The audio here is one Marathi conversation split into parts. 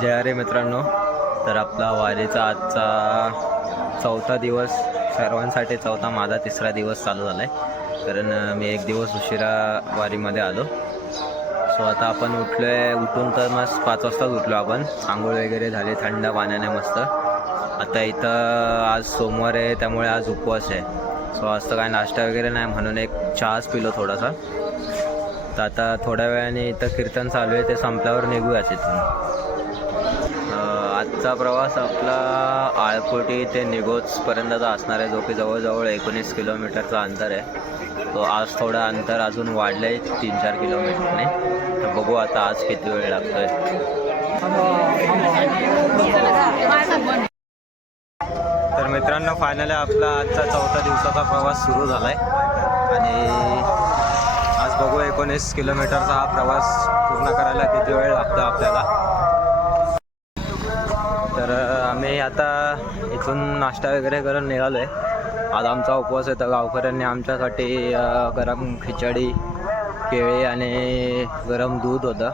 जय हरे मित्रांनो. तर आपला वारीचा आजचा चौथा दिवस सर्वांसाठी चौथा माझा तिसरा दिवस चालू झाला आहे कारण मी एक दिवस उशिरा वारीमध्ये आलो. सो आता आपण उठलो आहे उठून तर मस्त पाच वाजताच उठलो आपण. आंघोळ वगैरे झाली थंड पाण्याने मस्त. आता इथं आज सोमवार आहे त्यामुळे आज उपवास आहे. सो आज तर काय नाश्ता वगैरे नाही म्हणून एक चहाच पिलो थोडासा. तर आता थोड्या वेळाने इथं कीर्तन चालू आहे ते संपल्यावर निघूयाच इथून. आजचा प्रवास आपला आळपोटी ते निगोजपर्यंतचा असणार आहे जो की जवळजवळ एकोणीस किलोमीटरचा अंतर आहे. तो आज थोडं अंतर अजून वाढलं आहे तीन चार किलोमीटरने. तर बघू आता आज किती वेळ लागतोय. तर मित्रांनो फायनली आपला आजचा चौथा दिवसाचा प्रवास सुरू झाला आहे आणि आज बघू एकोणीस किलोमीटरचा हा प्रवास पूर्ण करायला किती वेळ लागतो आपल्याला. आम्ही आता इथून नाश्ता वगैरे करून निघालो आहे आज आमचा उपवास आहे तर गावकऱ्यांनी आमच्यासाठी गरम खिचडी केळी आणि गरम दूध होतं.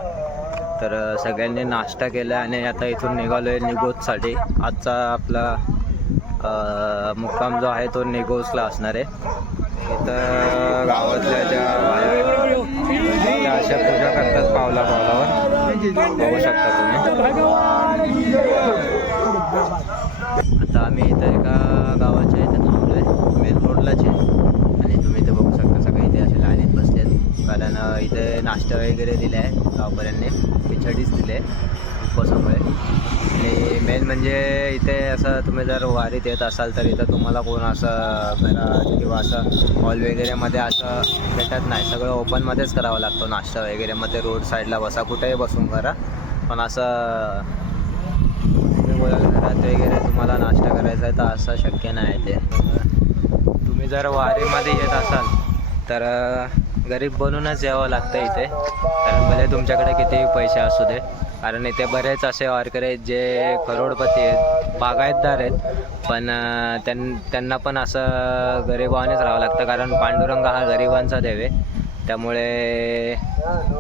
तर सगळ्यांनी नाश्ता केला आणि आता इथून निघालो आहे निगोजसाठी आजचा आपला मुक्काम जो आहे तो निगोजला असणार आहे. इथं गावातल्या ज्या अशा पूजा करतात पावला पावलावर बघू शकता तुम्ही. आता आम्ही इथं एका गावाच्या इथे थांबलो आहे मेन रोडलाच. आहे आणि तुम्ही इथे बघू शकता सगळे इथे असे लाईनीत बसले आहेत कारण इथे नाश्ता वगैरे दिले आहे गावकऱ्यांनी खिचडीच दिले आहे उपवासामुळे. आणि मेन म्हणजे इथे असं तुम्ही जर वारीत येत असाल तर इथं तुम्हाला कोण असं घरात किंवा असं हॉल वगैरेमध्ये असं भेटत नाही. सगळं ओपनमध्येच करावं लागतो नाश्ता वगैरे रोड साईडला बसा कुठेही बसून करा. पण असं तुम्ही घरात वगैरे तुम्हाला नाश्ता करायचा आहे तर असं शक्य नाही ते. तुम्ही जर वारीमध्ये येत असाल तर गरीब बनूनच यावं लागतं इथे. कारण भले तुमच्याकडे किती पैसे असू दे कारण इथे बरेच असे वारकरी आहेत जे करोडपती आहेत बागायतदार आहेत. पण त्यां त्यांना पण असं गरिबानेच राहावं लागतं कारण पांडुरंग हा गरिबांचा देव आहे. त्यामुळे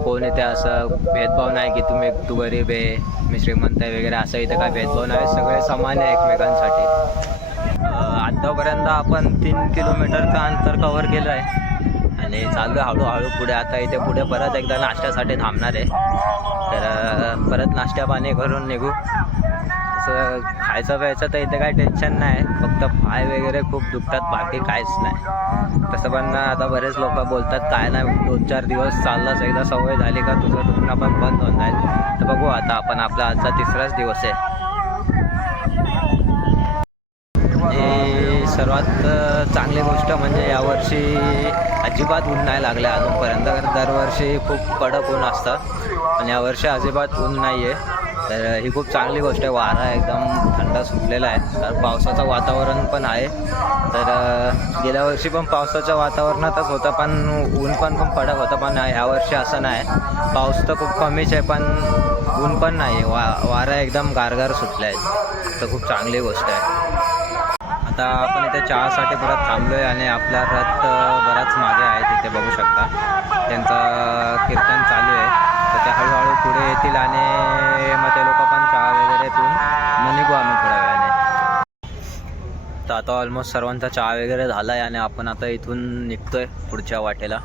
कोण इथे असं भेदभाव नाही की तुम्ही तू गरीब आहे मी श्रीमंत आहे वगैरे असं इथं काय भेदभाव नाही. सगळे समान आहे एकमेकांसाठी. आतापर्यंत आपण तीन किलोमीटरचं अंतर कव्हर केलं आहे. आणि चालू हळूहळू पुढे. आता इथे पुढे परत एकदा नाश्त्यासाठी थांबणार आहे. तर परत नाश्ता पाणी करून निघू. असं खायचं प्यायचं तर इथे काही टेन्शन नाही. फक्त पाय वगैरे खूप दुखतात बाकी काहीच नाही. तसं पण आता बरेच लोक बोलतात काय नाही दोन चार दिवस चाललाच एकदा सवय झाली का तुझं दुखणं पण बंद होऊन जाईल. तर बघू आता आपण आपला आजचा तिसराच दिवस आहे. आणि सर्वात चांगली गोष्ट म्हणजे यावर्षी अजिबात ऊन नाही लागलं अजूनपर्यंत कारण दरवर्षी खूप कडक ऊन असतं. पण यावर्षी अजिबात ऊन नाही आहे तर ही खूप चांगली गोष्ट आहे. वारा एकदम थंड सुटलेला आहे. तर पावसाचं वातावरण पण आहे. तर गेल्या वर्षी पण पावसाच्या वातावरणातच होतं पण ऊन पण खूप कडक होतं. पण ह्यावर्षी असं नाही. पाऊस तर खूप कमीच आहे पण ऊन पण नाही. आहे वा वारा एकदम गारगार सुटला आहे तर खूप चांगली गोष्ट आहे. आता आपण इथे चहासाठी परत थांबलो आहे आणि आपला रथ बराच मागे आहे. तिथे बघू शकता. त्यांचं कीर्तन चालू आहे. तर ते हळूहळू पुढे येतील आणि मग ते लोक पण चहा वगैरे पिऊन मग निघू आम्ही थोड्या वेळाने. तर आता ऑलमोस्ट सर्वांचा चहा वगैरे झाला आहे आणि आपण आता इथून निघतोय पुढच्या वाटेला.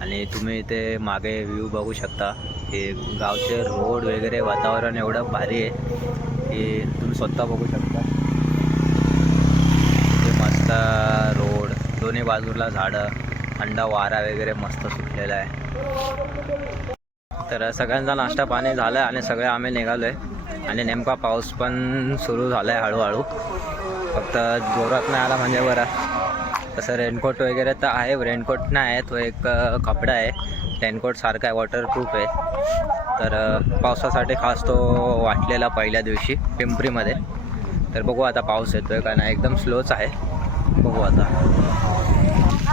आणि तुम्ही इथे मागे व्ह्यू बघू शकता. हे गावचे रोड वगैरे वातावरण एवढं भारी आहे की तुम्ही स्वतः बघू शकता. ते मस्त रोड दोन्ही बाजूला झाडं. थंड वारा वगैरे मस्त सुटलेला आहे. तर सगळ्यांचा नाश्ता पाणी झालं आहे आणि सगळे आम्ही निघालो आहे आणि नेमका पाऊस पण सुरू झाला आहे हळूहळू. फक्त जोरात नाही आला म्हणजे बरं. तसं रेनकोट वगैरे तर आहे रेनकोट नाही आहे तो एक कपडा आहे. रेनकोट सारखा आहे वॉटरप्रूफ आहे. तर पावसासाठी खास तो वाटलेला पहिल्या दिवशी पिंपरीमध्ये. तर बघू आता पाऊस येतोय का नाही. एकदम स्लोच आहे. बघू आता.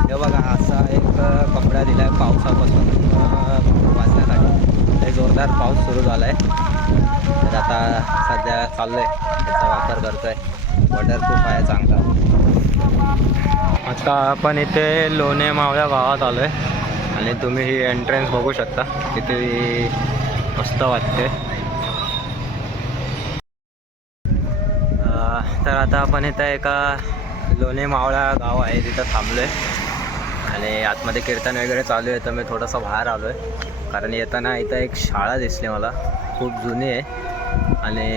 हे बघा असा एक कपडा दिला आहे पावसापासून वाचण्यासाठी. इकडे जोरदार पाऊस सुरू झाला आहे तर आता सध्या चाललंय आहे त्याचा वापर करतो आहे वॉटर खूप आहे चांगला. आता आपण इथे लोणे मावळ्या गावात आलो आहे आणि तुम्ही ही एंट्रन्स बघू शकता. किती मस्त वाटते. तर आता आपण इथं एका लोणे मावळा गाव आहे तिथं थांबलो आहे आणि आतमध्ये कीर्तन वगैरे चालू आहे तर मी थोडंसं बाहेर आलो आहे कारण येताना इथं एक शाळा दिसली मला. खूप जुनी आहे. आणि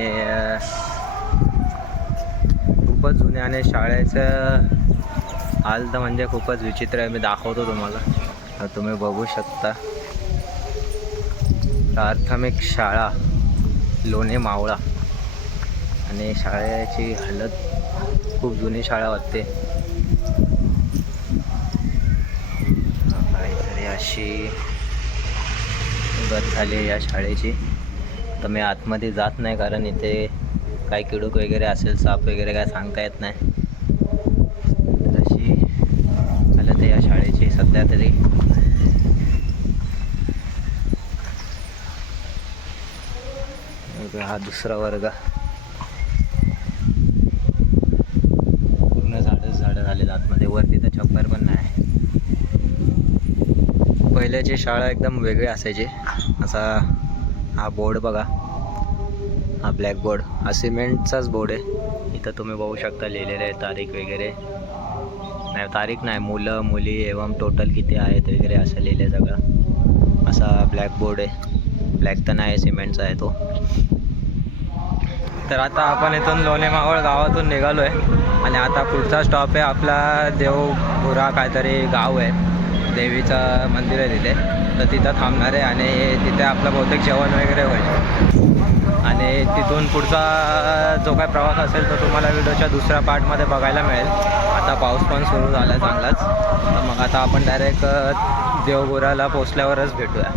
खूपच जुने आणि शाळेचं हाल तर म्हणजे खूपच विचित्र आहे. मी दाखवतो तुम्हाला. तर तुम्ही बघू शकता. प्राथमिक शाळा लोणे मावळा. आणि शाळेची हालत खूप जुनी शाळा वाटते काहीतरी अशी गत झाली या शाळेची. तर मी आतमध्ये जात नाही कारण इथे काही किडूक वगैरे असेल साप वगैरे काय सांगता येत नाही. तर अशी हालत या शाळेची सध्या तरी. हा दुसरा वर्ग. पूर्ण झाडच झाडं झालेत आतमध्ये. वरती तर छप्पर पण नाही. पहिल्याची शाळा एकदम वेगळी असायची. असा हा बोर्ड बघा. हा ब्लॅक बोर्ड हा सिमेंटचाच बोर्ड आहे. इथं तुम्ही बघू शकता लिहिलेलं आहे तारीख वगैरे. नाही तारीख नाही मुलं मुली एवं टोटल किती आहेत वगैरे असं लिहिलं आहे सगळं. असा ब्लॅक बोर्ड आहे. ब्लॅक तर नाही सिमेंटचा आहे तो. तर आता आपण इथून लोणेमावळ गावातून निघालो आहे आणि आता पुढचा स्टॉप आहे आपला देवपुरा काहीतरी गाव आहे. देवीचं मंदिर आहे तिथे. तर तिथं थांबणार आहे आणि तिथे आपलं बहुतेक जेवण वगैरे होईल. आणि तिथून पुढचा जो काय प्रवास असेल तो तुम्हाला व्हिडिओच्या दुसऱ्या पार्टमध्ये बघायला मिळेल. आता पाऊस पण सुरू झाला आहे चांगलाच. तर मग आता आपण डायरेक्ट देवगुराला पोचल्यावरच भेटूया.